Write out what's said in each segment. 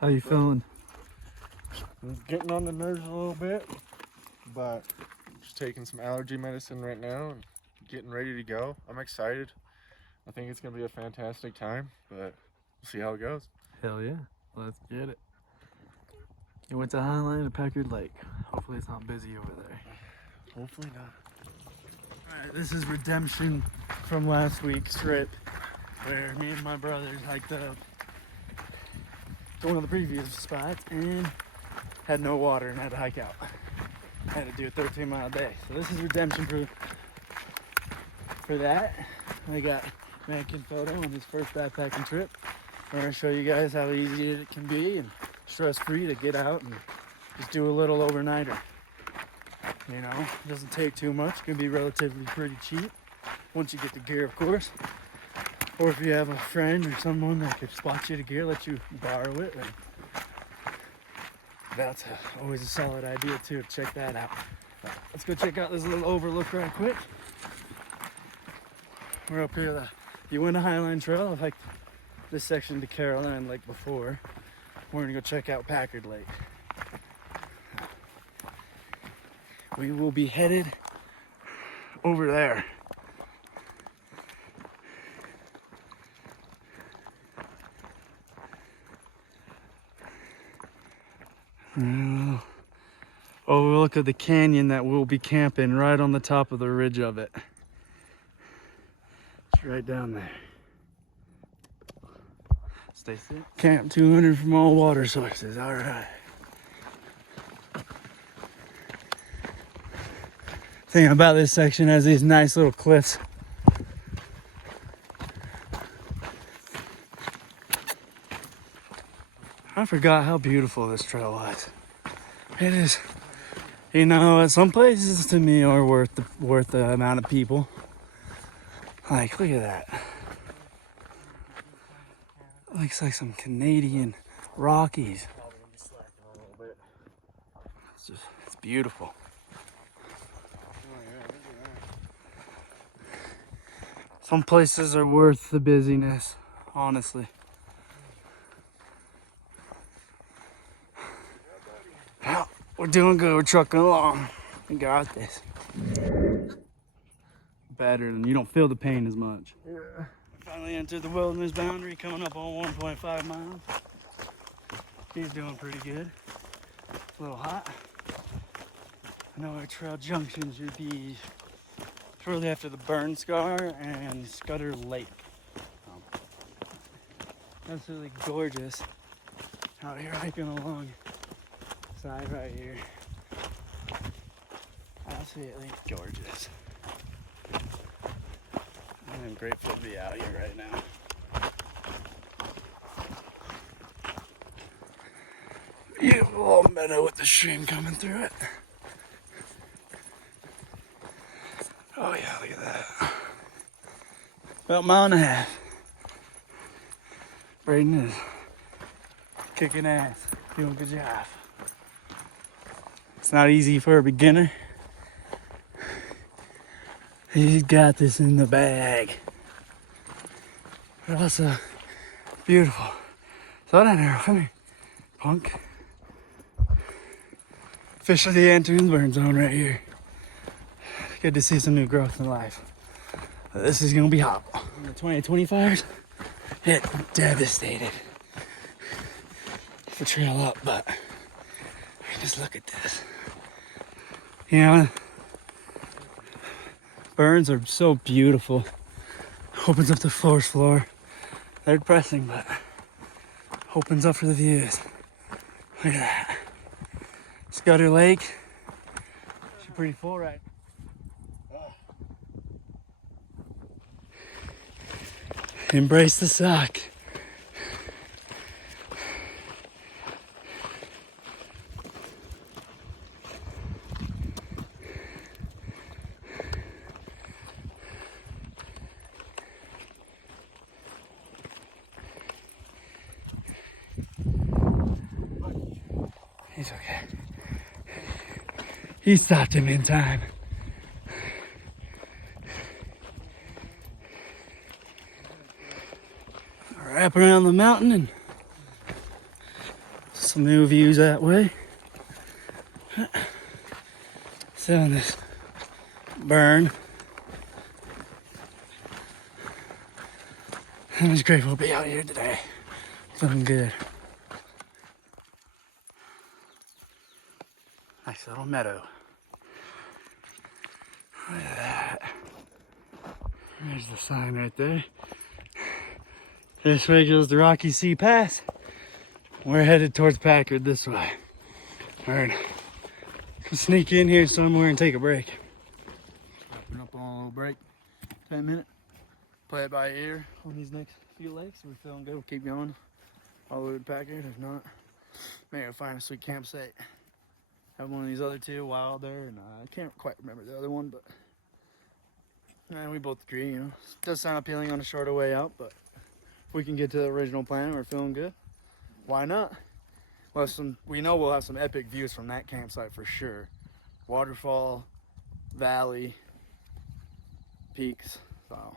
How you feeling? I'm getting on the nerves a little bit, but just taking some allergy medicine right now and getting ready to go. I'm excited. I think it's going to be a fantastic time, but we'll see how it goes. Hell yeah, let's get it. You went to Highline to Packard Lake. Hopefully it's not busy over there. Hopefully not. Alright, this is redemption from last week's trip where me and my brothers hiked up to one of the previous spots and had no water and had to hike out. Had to do a 13-mile day. So this is redemption for that. I got Mankin Photo on his first backpacking trip. We're going to show you guys how easy it can be and stress-free to get out and just do a little overnighter. You know, it doesn't take too much. It can be relatively pretty cheap once you get the gear, of course. Or if you have a friend or someone that could spot you the gear, let you borrow it. And that's always a solid idea too. Check that out. Let's go check out this little overlook right quick. We're up here, the Uinta Highline Trail. I've hiked this section to Caroline Lake before. We're gonna go check out Packard Lake. We will be headed over there. Overlook of the canyon that we'll be camping right on the top of the ridge of it. It's right down there. Stay safe. Camp 200 from all water sources. All right. Thing about this section has these nice little cliffs. I forgot how beautiful this trail was. It is, you know, some places to me are worth the amount of people. Like, look at that. Looks like some Canadian Rockies. It's beautiful. Some places are worth the busyness, honestly. Well, we're doing good. We're trucking along. We got this. Better than you don't feel the pain as much. Yeah. Finally entered the wilderness boundary, coming up on 1.5 miles. He's doing pretty good. A little hot. I know our trail junction should be shortly after the Burn Scar and Scudder Lake. Absolutely gorgeous out here hiking along the side right here. Absolutely gorgeous. I'm grateful to be out here right now. Beautiful little meadow with the stream coming through it. Oh yeah, look at that. About a mile and a half. Braden is kicking ass, doing a good job. It's not easy for a beginner. He's got this in the bag. But also beautiful. Slow down there, come here, punk. Officially entering the burn zone right here. Good to see some new growth in life. This is gonna be hot. The 2020 fires hit devastated the trail up, but just look at this. You know, burns are so beautiful. Opens up the forest floor. They're depressing, but opens up for the views. Look at that. Scudder Lake. She's pretty full, right? Embrace the suck. He's okay. He stopped him in time. Wrap around the mountain and Some new views that way. So on this burn. I'm just grateful to be out here today. Feeling good. Nice little meadow. Look at that. There's the sign right there. This way goes the Rocky Sea Pass. We're headed towards Packard this way. Alright. Sneak in here somewhere and take a break. Stopping up on a little break. 10 minutes. Play it by ear on these next few lakes. We're feeling good. We'll keep going all the way to Packard. If not, maybe I'll find a sweet campsite. Have one of these other two, Wilder, and I can't quite remember the other one, but we both agree, you know. It does sound appealing on a shorter way out, but if we can get to the original plan, we're feeling good. Why not? We know we'll have some epic views from that campsite for sure. Waterfall, valley, peaks. So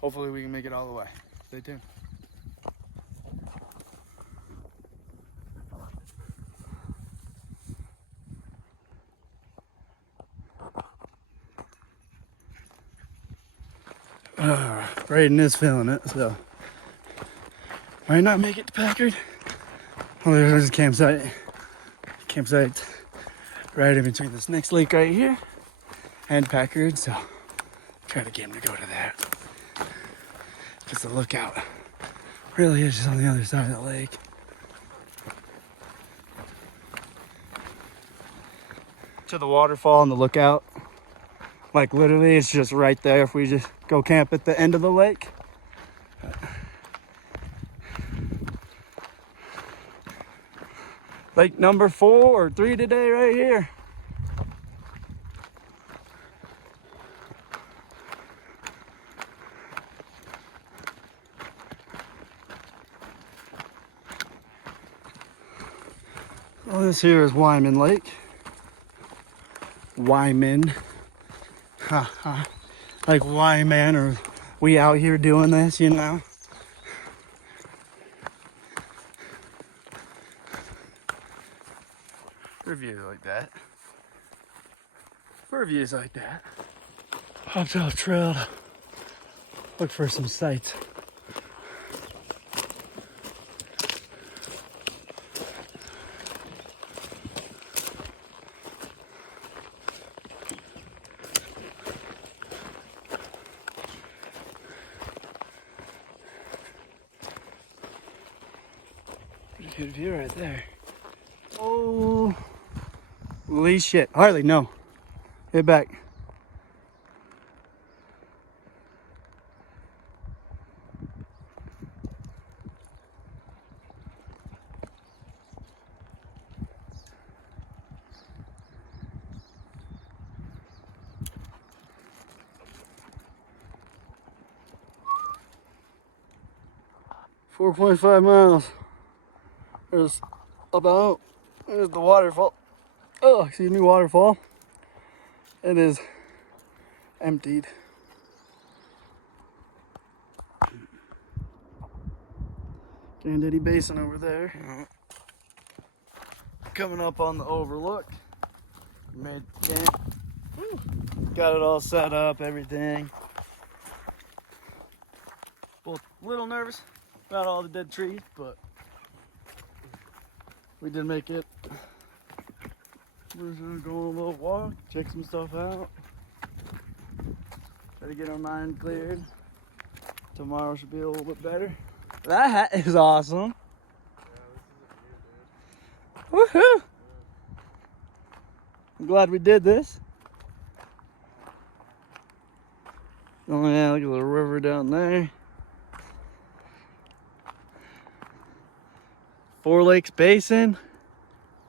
hopefully we can make it all the way. Stay tuned. Braden is feeling it, so might not make it to Packard. Oh, there's a campsite. Campsite right in between this next lake right here and Packard, so try to get him to go to that. Because the lookout really is just on the other side of the lake. To the waterfall and the lookout. Like literally it's just right there if we just go camp at the end of the lake. Lake number 4 or 3 today right here. Well, this here is Wyman Lake. Wyman. Ha ha. Like Wyman, or we out here doing this, you know? For views like that. For views like that. Hopped off trail to look for some sights. Pretty good view right there. Oh, holy shit. Harley, no. Get back. .5 miles. There's the waterfall. Oh, excuse me, waterfall. It is emptied. Granddaddy Basin over there. Coming up on the overlook. Made camp. Got it all set up, everything. Both a little nervous about all the dead trees, but we did make it. We're just gonna go on a little walk, check some stuff out. Try to get our mind cleared. Tomorrow should be a little bit better. That hat is awesome. Yeah, this is a view, dude. Woohoo! I'm glad we did this. Oh yeah, look at the river down there. 4 Lakes Basin.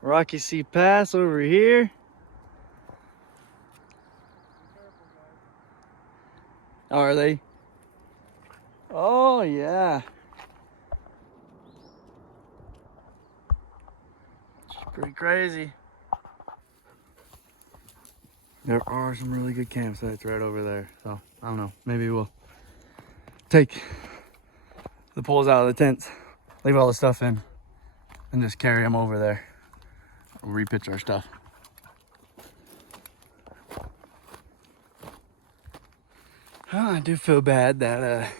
Rocky Sea Pass over here. Oh, are they? Oh, yeah. It's pretty crazy. There are some really good campsites right over there. So, I don't know. Maybe we'll take the poles out of the tents. Leave all the stuff in. and just carry them over there. We'll repitch our stuff. Well, I do feel bad that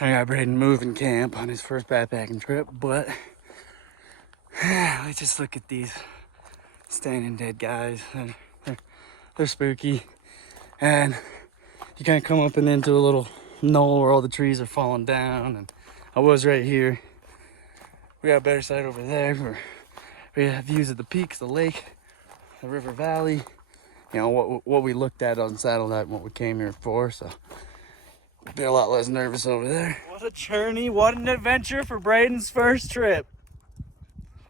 I got Braden moving camp on his first backpacking trip, but let's just look at these standing dead guys. They're spooky, and you kind of come up and into a little knoll where all the trees are falling down, and I was right here. We got a better side over there where we have views of the peaks, the lake, the river valley, you know, what we looked at on satellite and what we came here for, so be a lot less nervous over there. What a journey, what an adventure for Braden's first trip.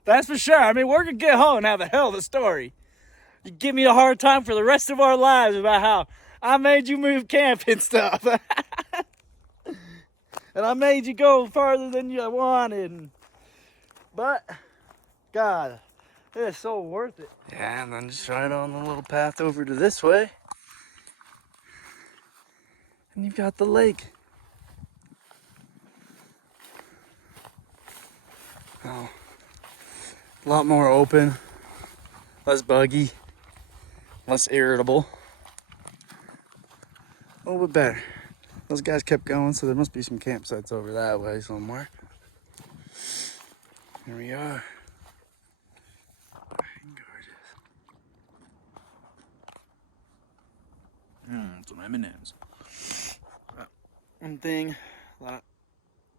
That's for sure. I mean, we're gonna get home and have a hell of a story. You give me a hard time for the rest of our lives about how I made you move camp and stuff. And I made you go farther than you wanted. But, God, it's so worth it. Yeah, and then just right on the little path over to this way. And you've got the lake. Oh, a lot more open, less buggy, less irritable. A little bit better. Those guys kept going, so there must be some campsites over that way somewhere. Here we are. Gorgeous. Some M&Ms.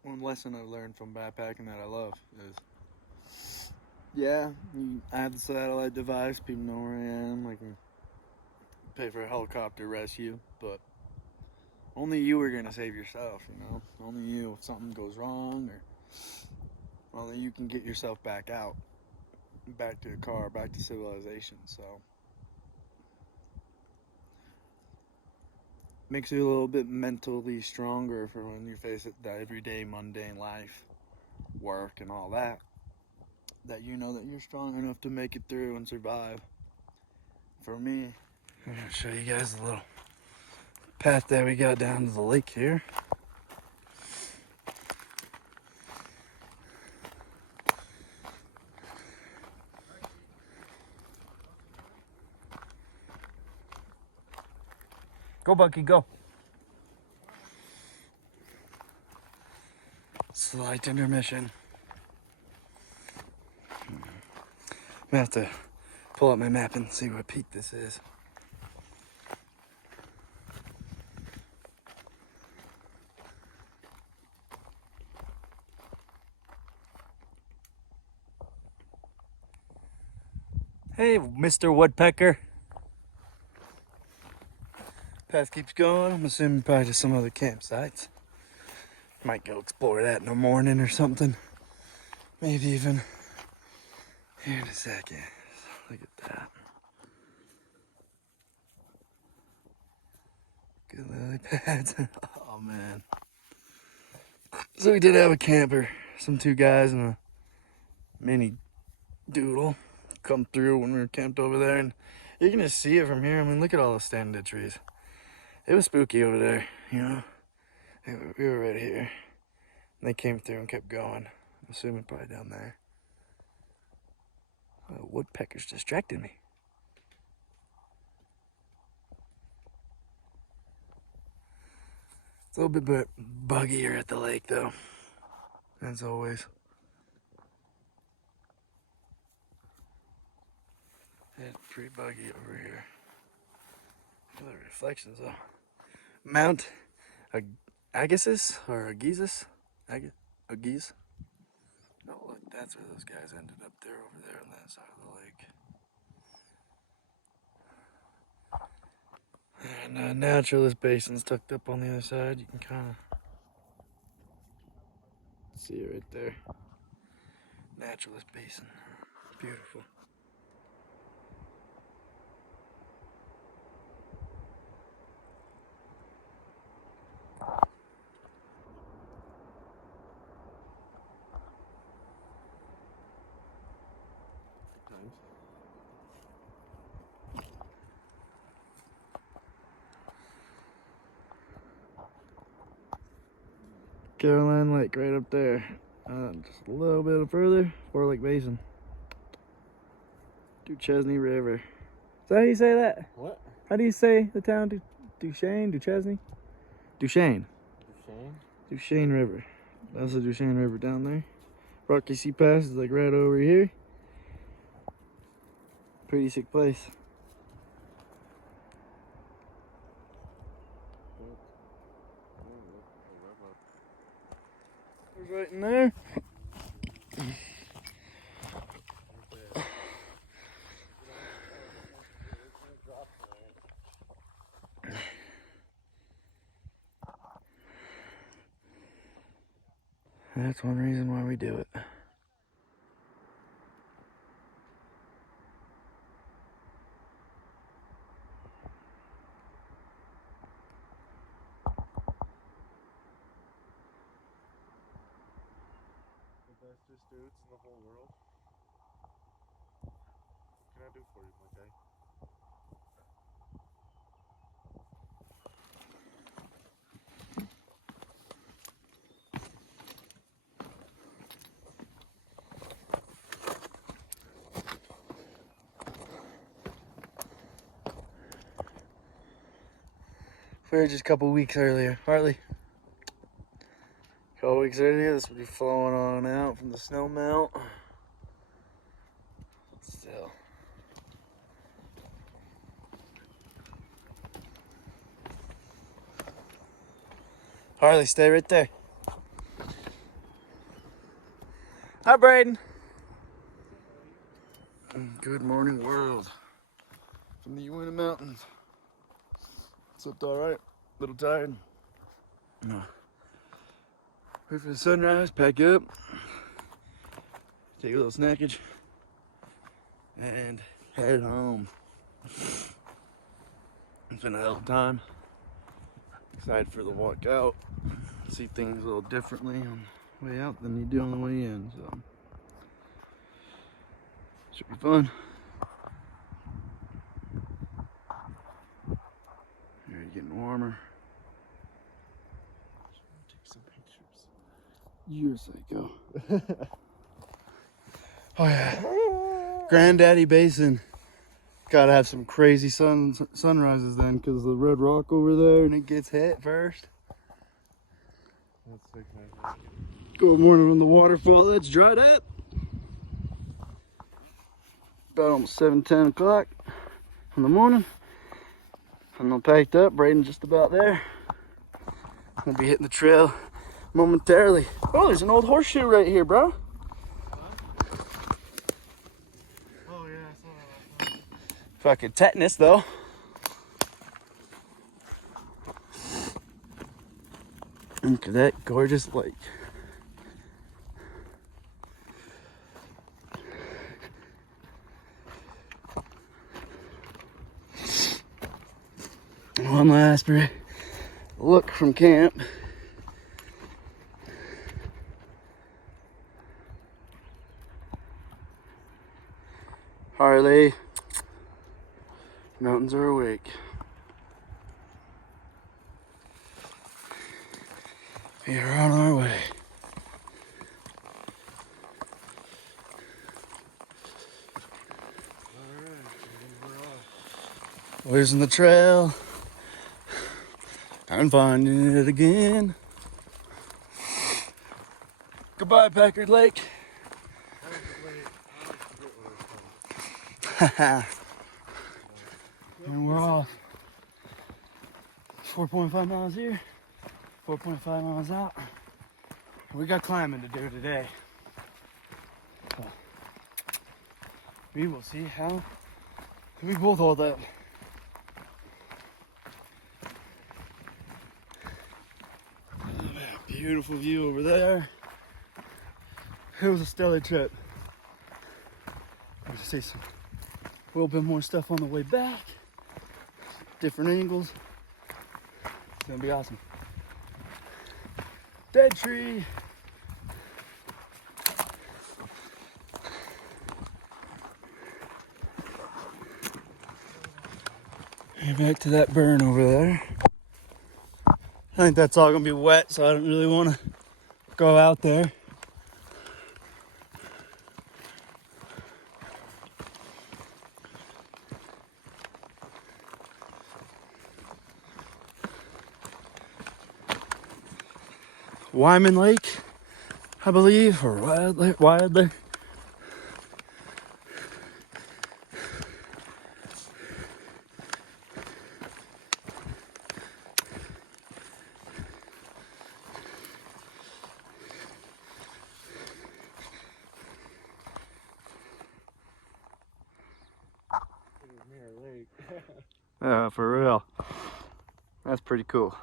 One lesson I've learned from backpacking that I love is, yeah, I have the satellite device, people know where I am, I can pay for a helicopter rescue, but only you are going to save yourself, you know? Only you, if something goes wrong, or only you can get yourself back out, back to the car, back to civilization, so. Makes you a little bit mentally stronger for when you face it, that everyday mundane life, work and all that, that you know that you're strong enough to make it through and survive. For me, I'm going to show you guys the little path that we got down to the lake here. Go, Bucky, go. Slight intermission. I'm gonna have to pull up my map and see what peak this is. Hey, Mr. Woodpecker. Path keeps going. I'm assuming probably to some other campsites. Might go explore that in the morning or something. Maybe even here in a second. Look at that. Good lily pads. Oh man. So we did have a camper. Some two guys and a mini doodle come through when we were camped over there, and you can just see it from here. I mean, look at all those standing dead trees. It was spooky over there, you know. We were right here. And they came through and kept going. I'm assuming probably down there. Oh, woodpecker's distracted me. It's a little bit buggier at the lake though, as always. It's pretty buggy over here. Look at the reflections though. Mount Agassiz or Agassiz? Agassiz? No, look, that's where those guys ended up there, over there on that side of the lake. And naturalist basin's tucked up on the other side. You can kind of see it right there. Naturalist basin. Beautiful. Caroline Lake right up there. Just a little bit further, Fort Lake Basin. Duchesne River. Is that how you say that? What? How do you say the town? Duchesne? Duchesne? Duchesne. Duchesne? Duchesne River. That's the Duchesne River down there. Rocky Sea Pass is like right over here. Pretty sick place. There's right in there. That's one reason why we do it. The bestest dudes in the whole world. What can I do for you, my guy? We were just a couple weeks earlier, Hartley. A couple weeks earlier, this would be flowing on out from the snow melt. Still. Harley, stay right there. Hi, Braden. Good morning, world. From the Uinta Mountains. Slept all right. A little tired. Wait for the sunrise, pack up, take a little snackage, and head home. It's been a hell of a time. Excited for the walk out. See things a little differently on the way out than you do on the way in, so should be fun. Here, getting warmer. Take some pictures. You're a psycho. Oh yeah, Granddaddy Basin. Gotta have some crazy sunrises then, because the red rock over there and it gets hit first. That's sick, man. Good morning on the waterfall. It's dried up. About almost 7:10 o'clock in the morning. I'm all packed up. Braden just about there. I'll be hitting the trail momentarily. Oh, there's an old horseshoe right here, bro. Oh, yeah, I saw that last night. Fucking tetanus, though. Look at that gorgeous lake. One last look from camp. Harley, mountains are awake. We are on our way. Losing the trail and finding it again. Goodbye, Packard Lake. And we're off. 4.5 miles here, 4.5 miles out. We got climbing to do today. So we will see how we both hold up. Beautiful view over there. It was a stellar trip. I just see some a little bit more stuff on the way back. Different angles. It's gonna be awesome. Dead tree. And back to that burn over there. I think that's all gonna be wet, so I don't really want to go out there. Wyman Lake, I believe, or Wild Lake. For real. That's pretty cool.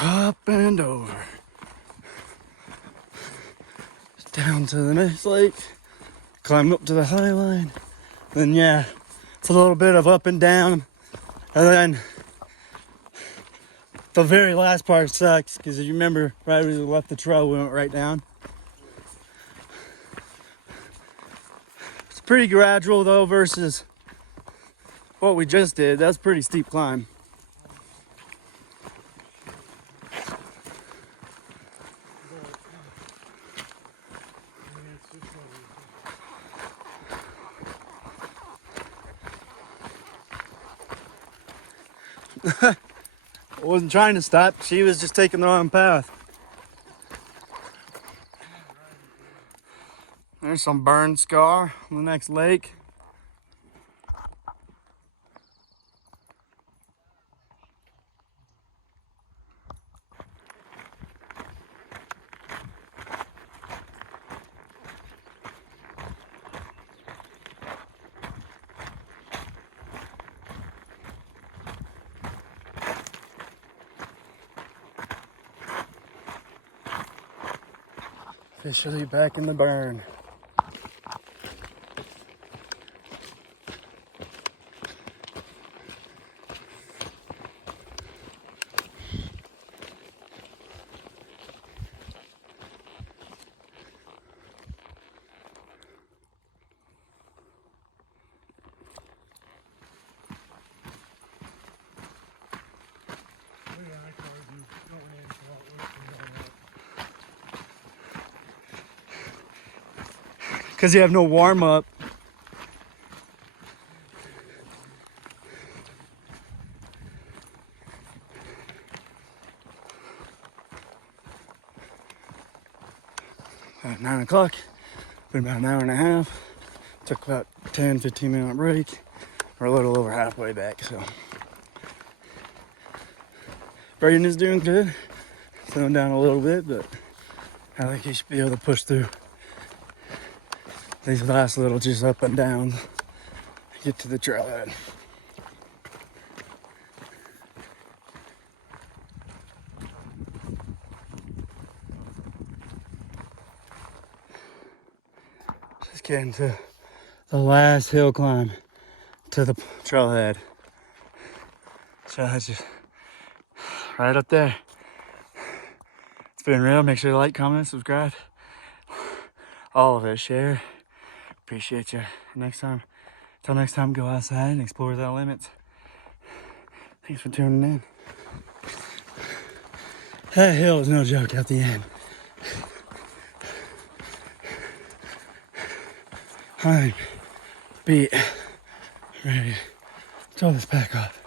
Up and over. Down to the next lake. Climb up to the Highline. Then yeah, it's a little bit of up and down. And then the very last part sucks because if you remember right when we left the trail, we went right down. It's pretty gradual though versus what we just did. That's a pretty steep climb. I wasn't trying to stop. She was just taking the wrong path. There's some burn scar on the next lake. Officially back in the burn. Because you have no warm up. At 9 o'clock, been about an hour and a half. Took about 10-15 minute break. We're a little over halfway back, so. Braden is doing good. Slowing down a little bit, but I think he should be able to push through these last little just up and down. Get to the trailhead. Just getting to the last hill climb to the trailhead. So just right up there. It's been real. Make sure to like, comment, subscribe. All of it. Share. Appreciate you. Next time. Till next time, go outside and explore without limits. Thanks for tuning in. That hill is no joke at the end. I'm beat. Ready to throw this pack off.